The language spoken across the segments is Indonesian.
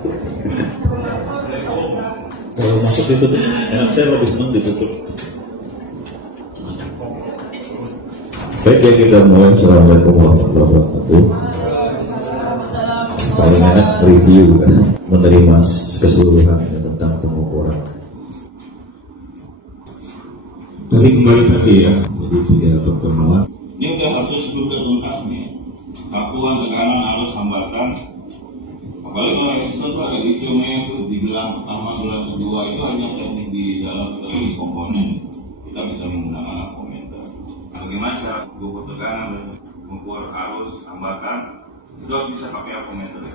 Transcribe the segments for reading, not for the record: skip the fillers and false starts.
Kalau masuk ditutup, enak saya lebih senang ditutup. Baik ya, kita mulai. Assalamualaikum warahmatullahi wabarakatuh. Paling enak review kan, menerima keseluruhan tentang pengukuran. Tadi kembali tadi ya, jadi 3 pertemuan. Ini udah harusnya sebelum tuntas nih. Satuan tekanan arus hambatan. Apalagi kalau resisten itu ada hijaunya itu di gelang pertama, gelang kedua itu hanya setting di dalam dari komponen. Kita bisa menggunakan apometer. Bagaimana cara mengukur tekanan dan mengukur arus hambatan? Itu harus bisa pakai apometer ya.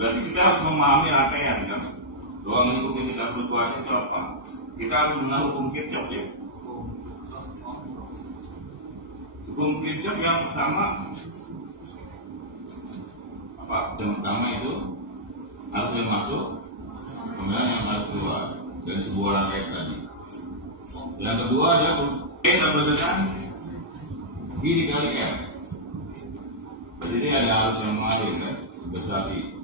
Berarti kita harus memahami rangkaian kan. Ruang lingkup yang kita fluktuasi itu apa? Kita harus mengenal hukum Kirchhoff ya. Hukum Kirchhoff yang pertama apa? Yang pertama itu arus yang masuk, kemudian yang harus keluar dari sebuah rangkaian tadi. Yang kedua adalah E sama dengan I dikali F. Jadi ini ada arus yang mengalir kan, sebesar I.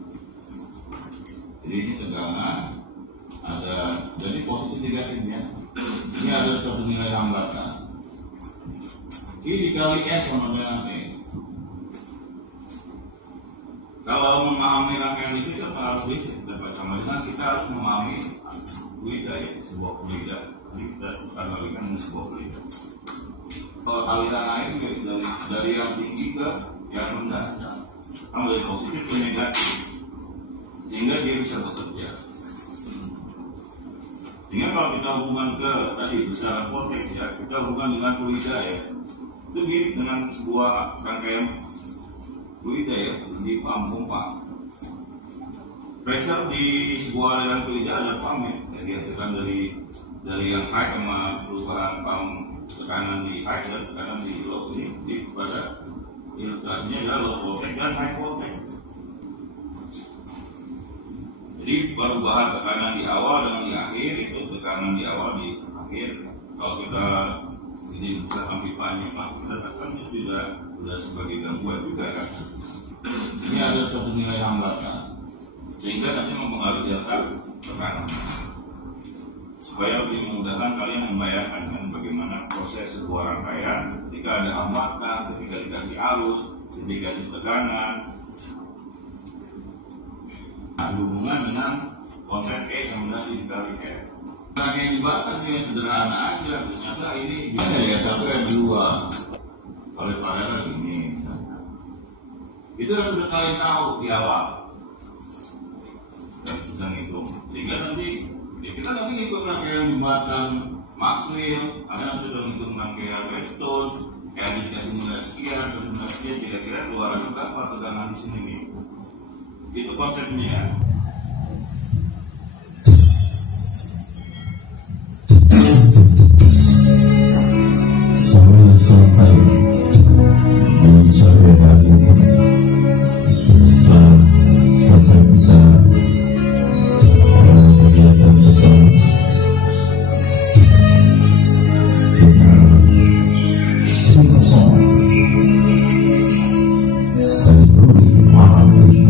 Jadi ini tekanan, ada jadi positif negatifnya. Ini ada suatu nilai hambatan. I dikali S sama dengan E. Kalau memahami rangkaian listrik itu harus listrik. Sama dengan kita harus memahami fluida ya, sebuah fluida. Kita kalikan dengan sebuah fluida. Kalau aliran air dari yang tinggi ke yang rendah, kan dari positif ke negatif, sehingga dia bisa bekerja. Sehingga kalau kita hubungan ke tadi besaran vortex ya, kita hubungan dengan fluida ya, itu mirip dengan sebuah rangkaian fluida ya, di pompa. Pressure di sebuah aliran fluida ada pump ya, yang dihasilkan dari yang high sama perubahan pump tekanan di high dan tekanan di low. Ini pada ilustrasinya adalah low voltage dan high voltage. Jadi perubahan tekanan di awal dengan di akhir itu tekanan di awal di akhir. Kalau kita ini bisa amplifiernya mas, kita tekan itu sudah sebagai gangguan juga kan. Ini ada suatu nilai hambatan sehingga nanti mempengaruhi delta tekanan. Supaya lebih memudahkan kalian membayangkan kan, bagaimana proses sebuah rangkaian ketika ada hambatan, ketika dikasih arus, ketika dikasih tekanan. Ada hubungan dengan konsep E sama dengan I dikali F. Rangkaian jembatan yang sederhana aja, ternyata ini bisa ya 1 F2 oleh paralel ini. Itu sudah kalian tahu di awal dan bisa ngitung, sehingga nanti ya kita nanti ikut rangkaian jembatan Maxwell, kalian sudah ngitung rangkaian Weston, kayak dikasih nilai sekian dan nilai sekian, kira-kira keluaran berapa tegangan di sini nih. Itu konsepnya. Sampai di sore hari ini, setelah selesai kita kegiatan bersama, kita sing song dan beri memahami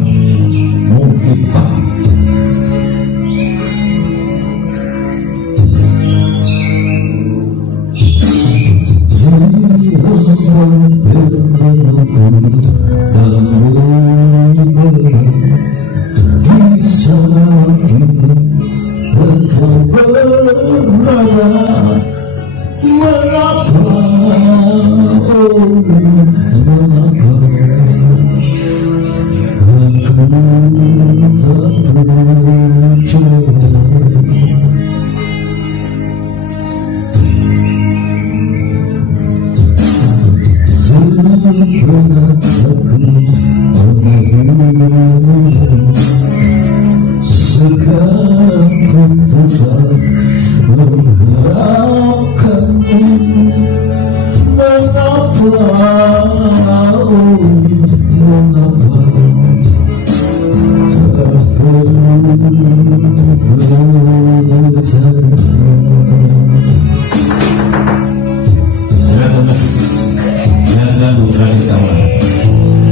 kita.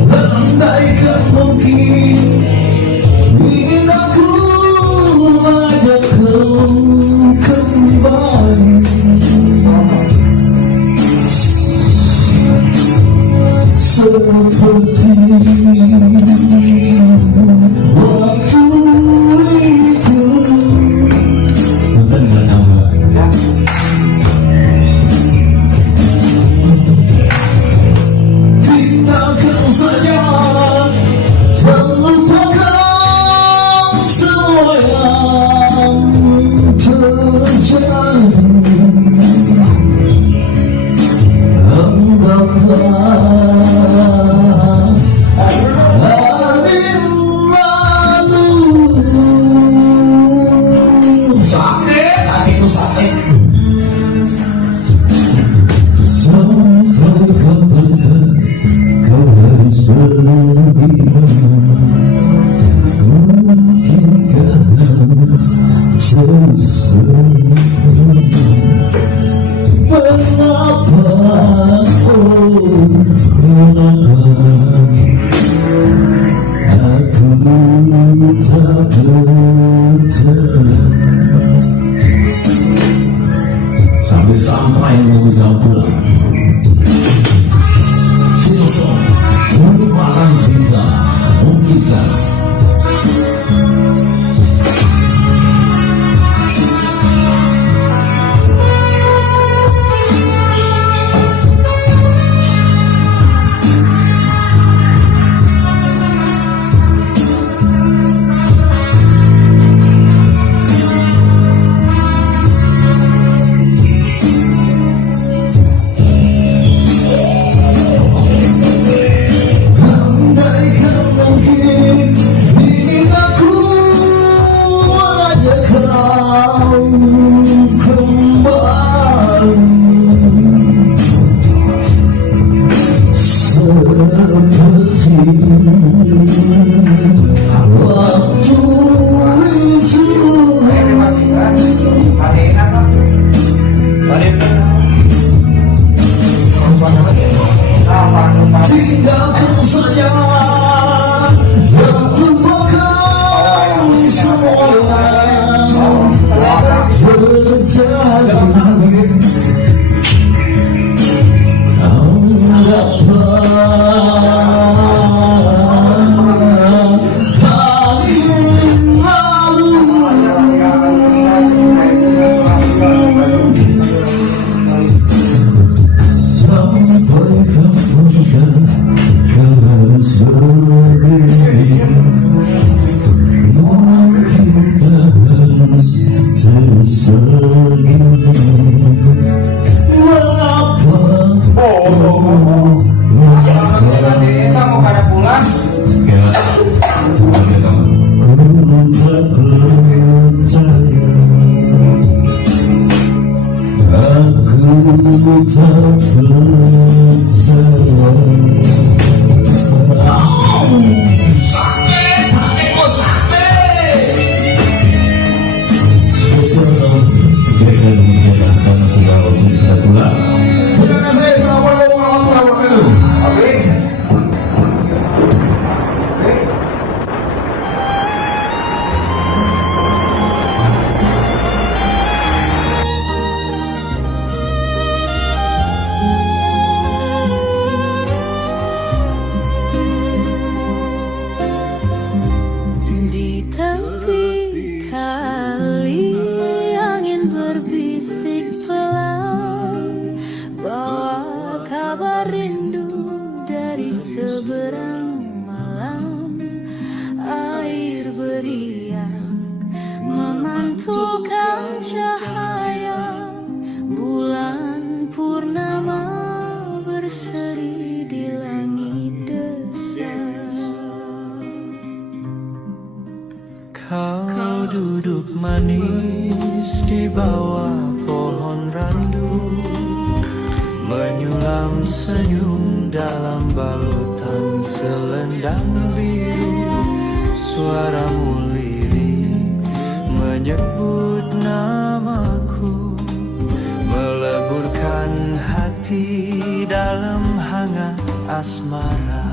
Andaikan mungkin kita. Tinggalkan saja dan lupakan semua terjadi. Seberang malam air beriak memantulkan cahaya bulan purnama berseri di langit desa. Kau duduk manis di bawah pohon randu, menyulam senyum dalam balutan selendang biru. Suaramu lirik menyebut namaku, meleburkan hati dalam hangat asmara.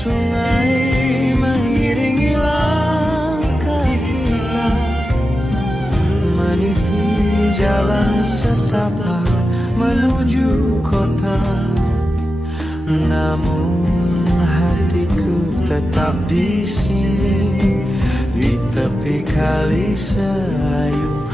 Sungai mengiringi langkah kita, meniti jalan setapak menuju kota. Namun hatiku tetap di sini, di tepi kali Serayu.